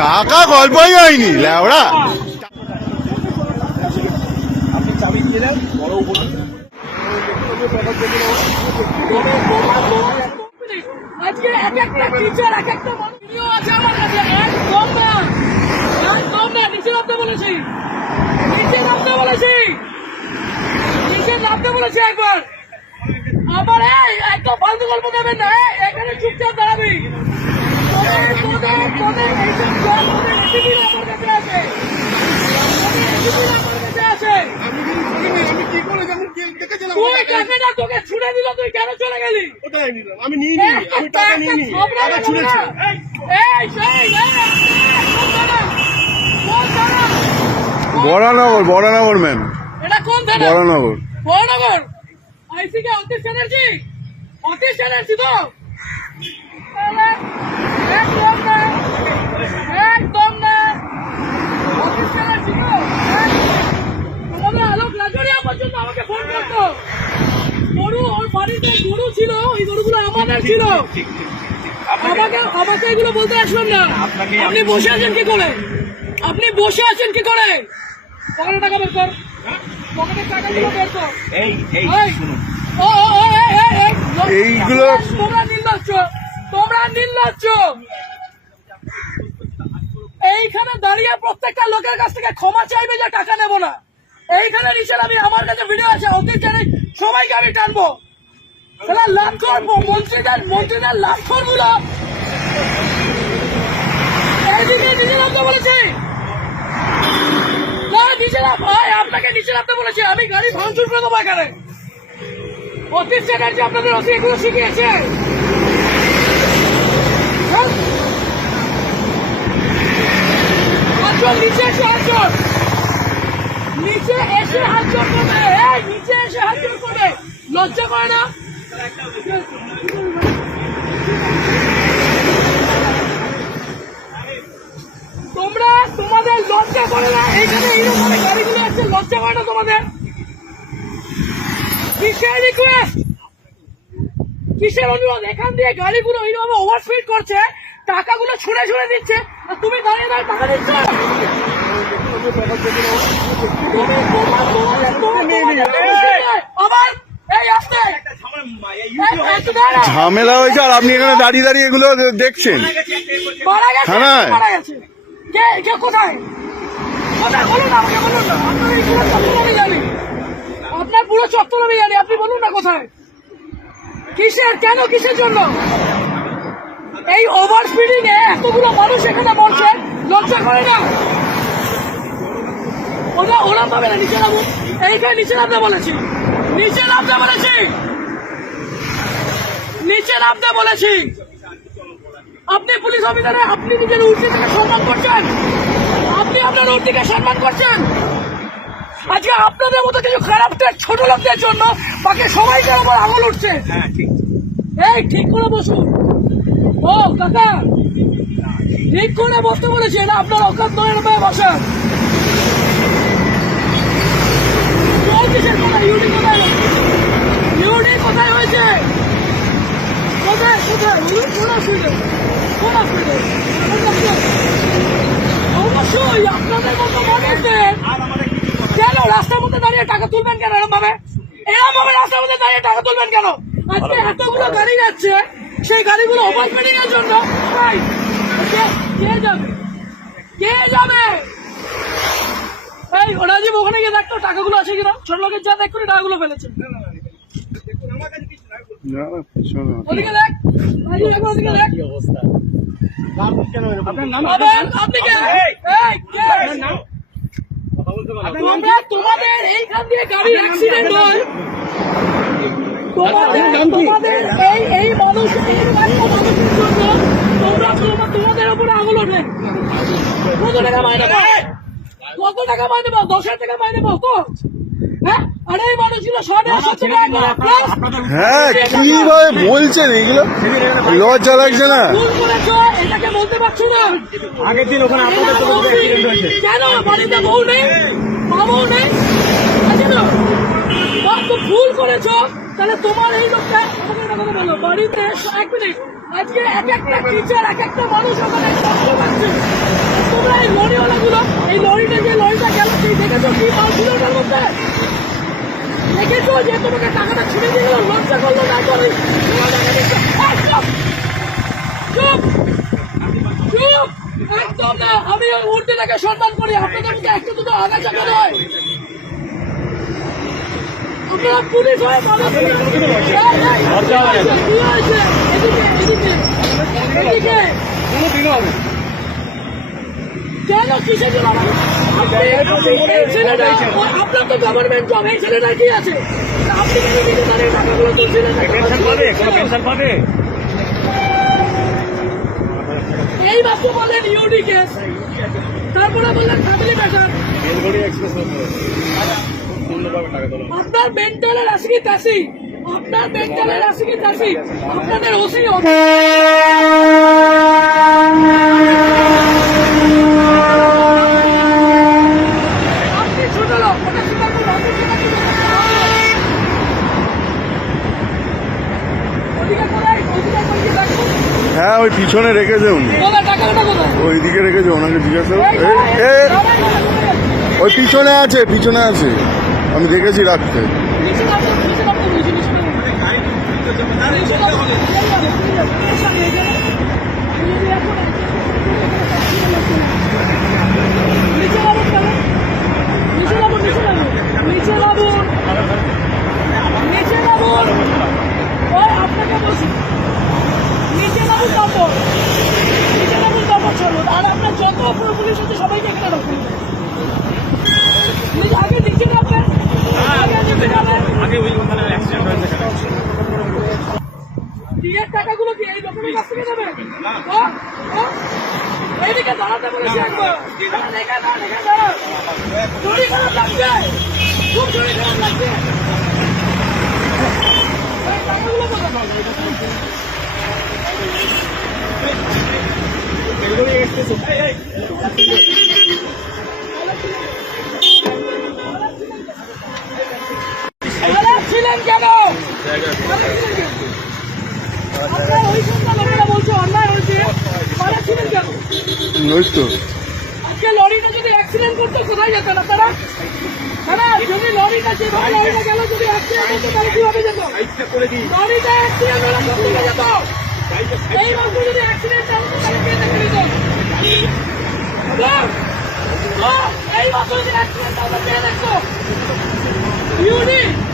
টাকা গল্পই হয়নি ল্যাওড়া আজকে এক একটা টিচার এক একটা মানুষ আছে আমার কাছে, একদম না একদম না, নিচে নামতে বলেছি। নিচে নামতে বলেছি। নিচে নামতে বলেছি একবার। এই, একদম ফালতু গল্প দেবেন না এখানে চুপচাপ দাঁড়াবি। আমি নিয়ে আমি টাকা নিয়ে টাকা ছুড়েছি বড়ানগর বড়ানগর ম্যাম। এটা কোন থানা? বড়ানগর বড়নগর আইসি কে অতীশ ব্যানার্জি? অতীশ ব্যানার্জি তো তাহলে একদম না একদম না অতীশ ব্যানার্জি তো আমাদের আলোক লাজরিয়া পর্যন্ত আমাকে ফোন করতো। গরু ওর বাড়িতে গরু ছিল ওই গরুগুলো আমাদের ছিল। আমাকে আমাকে এগুলো বলতে আসলাম না। আপনি বসে আছেন কি করে? আপনি বসে আছেন কি করে? পকেটে টাকা বের কর। পকেটের টাকাগুলো বের কর। এই এই এই, ও, ও, ও, এই, এই, এই, লো- এইগুলো- তোমরা নির্লজ্জ। তোমরা নির্লজ্জ। এইখানে দাঁড়িয়ে প্রত্যেকটা লোকের কাছ থেকে ক্ষমা চাইবে যে টাকা নেব না। এইখানে নিচের আমি আমার কাছে ভিডিও আছে, অতীত জানি, সবাইকে আমি টানবো। তাহলে লাভ করব মন্ত্রীদের মন্ত্রীদের লাভ করব নিচে নামতে বলেছি। না নিচে নাম ভাই, আপনাকে নিচে নামতে বলেছি, আমি গাড়ি ভাঙচুর করে দেবো এখানে। অতীত চ্যাটার্জি আপনাদের অতি এগুলো শিখিয়েছে হ্যাঁ? নিচে এসে হাতজন নিচে এসে হাতজন করবে। নিচে এসে হাতজন করবে। লজ্জা করে না? তোমরা তোমাদের লজ্জা করে না? এইখানে এইরকম গাড়িগুলো আছে, লজ্জা করে না তোমাদের? কিসের রিকোয়েস্ট কিসের অনুরোধ? এখান দিয়ে গাড়িগুলো এইভাবে ওভারস্পিড করছে টাকাগুলো ছুঁড়ে ছুঁড়ে দিচ্ছে। আর তুমি দাঁড়িয়ে দাঁড়িয়ে টাকা দিচ্ছ। ঝামেলা হয়েছে আর আপনি এখানে দাঁড়িয়ে দাঁড়িয়ে এগুলো দেখছেন। থানায়? কোথায়? আপনার পুরো চত্বর আমি জানি। আপনি বলুন না কোথায়? কিসের কেন কিসের জন্য? এই ওভার স্পিডিং এ এতগুলো মানুষ এখানে মরছে লজ্জা করে না। ওরা ওরা পাবে না নিচে নামো। এইখানে নিচে নামতে বলেছি। নিচে নামতে বলেছি। নিচে নামতে বলেছি। আপনি পুলিশ অফিসারে আপনি নিজের উর্দিকে সম্মান করছেন। আপনি আপনার উর্দিকে সম্মান করছেন। আজকে আপনাদের মতো কিছু খারাপ ছোট লোকদের জন্য বাকি সবাইকে ওপর আঙুল উঠছে। এই ঠিক করে বসুন। ও কাকা! ঠিক করে বসতে বলেছি এটা আপনার অকাত নয় এরকম বসেন। কোথায় কোথায় হয়েছে? কোথায় কোথায়? কোন অসুবিধা কোন অসুবিধা অবশ্যই আপনাদের মতো মানুষদের কেন রাস্তার মধ্যে দাঁড়িয়ে টাকা তুলবেন কেন ভাবে রাস্তার মধ্যে দাঁড়িয়ে টাকা তুলবেন কেন? আজকে এতগুলো গাড়ি যাচ্ছে সেই গাড়িগুলো ওভারস্পিডিং এর জন্য কে- কে যাবে? কে যাবে? এই রাজীব ওখানে গিয়ে দেখতো টাকাগুলো আছে কিনা? ছোট লোকের যা দেখ করে টাকাগুলো ফেলেছে। না, না, পিছনে না। ওদিকে দেখ ওদিকে কে তোমাদের এইখান দিয়ে গাড়ি অ্যাক্সিডেন্ট হয়। এই এই মানুষ তোমাদের উপরে আঙুল ওঠে। কত টাকা মাইনে পাও? কত টাকা মাইনে পাও? দশ হাজার টাকা মাইনে পাও? তো হ্যাঁ? আরে এই মানুষগুলো ছ টাকা সত্তর টাকা করে plus হ্যাঁ কীভাবে বলছেন এগুলো? লজ্জা লাগছে না। এটাকে বলতে পারছ না। আগের দিন ওখানে আপনাদের তো অ্যাক্সিডেন্ট হয়েছে। কেন? বাড়িতে বউ নেই? বউ নেই? আছে না? বা তো ভুল করেছ। তাহলে তোমার এই লোকটা কথা বলো। বাড়িতে এক মিনিট। আজকে এক একটা টিচার এক একটা মানুষ ওখানে তোমরা এই লরিওয়ালাগুলো, এই লরিটা যে লরিটা গেল, সেই দেখেছ কি মাল মধ্যে? দেখেছ যে তোমাকে টাকাটা ছিঁড়ে দিয়ে গেল? লজ্জা করল না করে একদম! না! আমি ওই মূর্তিটাকে সম্মান করি। আপনাদের একটু দুটো আগাছা কেন হয়। পুলিশ হয়ে। কেন কিসের জন্য আপনার তো গভর্নমেন্ট জব এই ছেলেটা কি আছে আপনি কেন পাবে এই মাত্র বললেন ইউডি তারপরে বললেন ফ্যামিলি ম্যাটার এক্সপ্রেস আপনার মেন্টালের আসি তাসি আপনার মেন্টালের আসি তাসি আপনাদের ওসি হ্যাঁ ওই পিছনে রেখেছে উনি। ওইদিকে রেখেছে ওনাকে জিজ্ঞাসা? ওই পিছনে আছে পিছনে আছে। আমি দেখেছি রাখতে আর আপনার যত পুলিশ আছে সবাইকে এখানে রাখুন আগে নিচে আগে ওই ওখানে অ্যাক্সিডেন্ট হয়েছে বিয়ের টাকাগুলো কি এই লোকের কাছ থেকে হ্যাঁ? হ্যাঁ? এইদিকে দাঁড়াতে বলেছি একবার। শরীর খারাপ লাগছে খুব শরীর খারাপ লাগছে টাকাগুলো কোথায়? বেলগড়ি এক্সপ্রেস খারাপ ওই তো। আজকে লরিটা যদি অ্যাক্সিডেন্ট করতো কোথায় যেতেন আপনারা? হ্যাঁ যদি লরিটা যেভাবে লরিটা গেল যদি অ্যাক্সিডেন্ট করতো তাহলে কীভাবে যেত? লরিটা অ্যাক্সিডেন্ট হলে কোথায় যেত। এই মাত্র যদি অ্যাক্সিডেন্ট হতো তাহলে কে দেখে নিত? এই মাত্র যদি অ্যাক্সিডেন্ট হতো কে দেখতো? ইউনি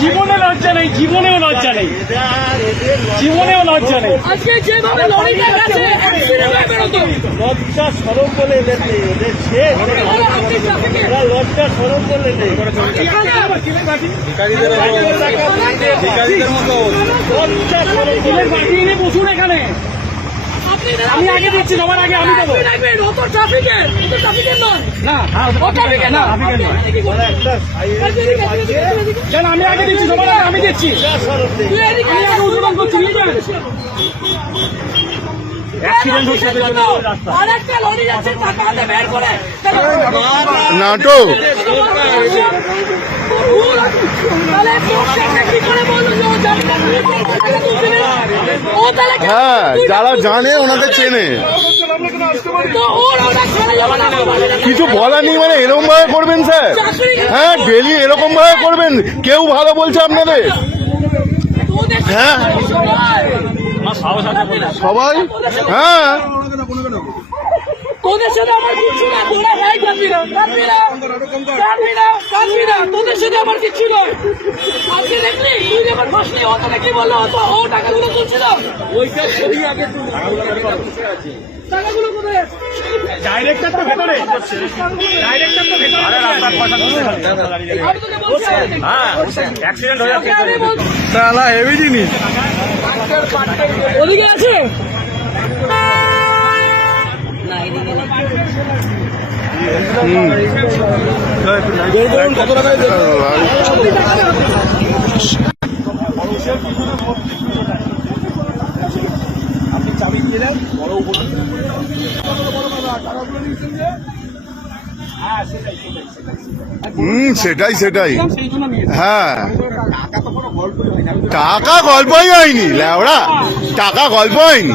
জীবনে লজ্জা নেই জীবনেও লজ্জা নেই জীবনেও লজ্জা নেই হয়ে লজ্জা সরম বলে এদের নেই লজ্জা সরম বলে নেই লজ্জা সরম বলে নেই বসুন এখানে আমি আগে দিচ্ছি সবার আগে আমি দেবো। রাখবেন ও তো ট্রাফিকের ও ট্রাফিকের নয়। না না। কেন আমি আগে দিচ্ছি সবার আগে আমি দিচ্ছি। আমি আগে উদ্বোধন করছি নাটক। তাহলে কি করে বলল হ্যাঁ যারা জানে ওনাকে চেনে। কিছু বলার নেই মানে এরকম ভাবে করবেন স্যার? হ্যাঁ ডেলি এরকম ভাবে করবেন। কেউ ভালো বলছে আপনাদের? হ্যাঁ। সবাই? হ্যাঁ? তোদের সাথে আমার কিছু না তোরা ভাই কাঁদবি না কাঁদবি না কাঁদবি না কাঁদবি না তোদের সাথে আমার নয়। আজকে দেখলি? তুই যখন বসলি কি বলল? ও তো? ও টাকাগুলো তুলছিল টাকাগুলো কোথায় আছে? ডাইরেক্টর তো ভেতরে। ডাইরেক্টর তো ভেতরে। আমি তোকে বলছি আগে থেকে। হ্যাঁ অ্যাক্সিডেন্ট হয়ে। তাহলে হেভি জিনিস। ওদিকে আছে? হুম সেটাই সেটাই। সেই জন্য নিয়ে হ্যাঁ। টাকা গল্পই হয়নি ল্যাওড়া। টাকা গল্প হয়নি।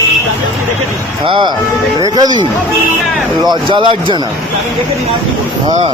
হ্যাঁ রেখে দিন। লজ্জা লাগছে না। হ্যাঁ।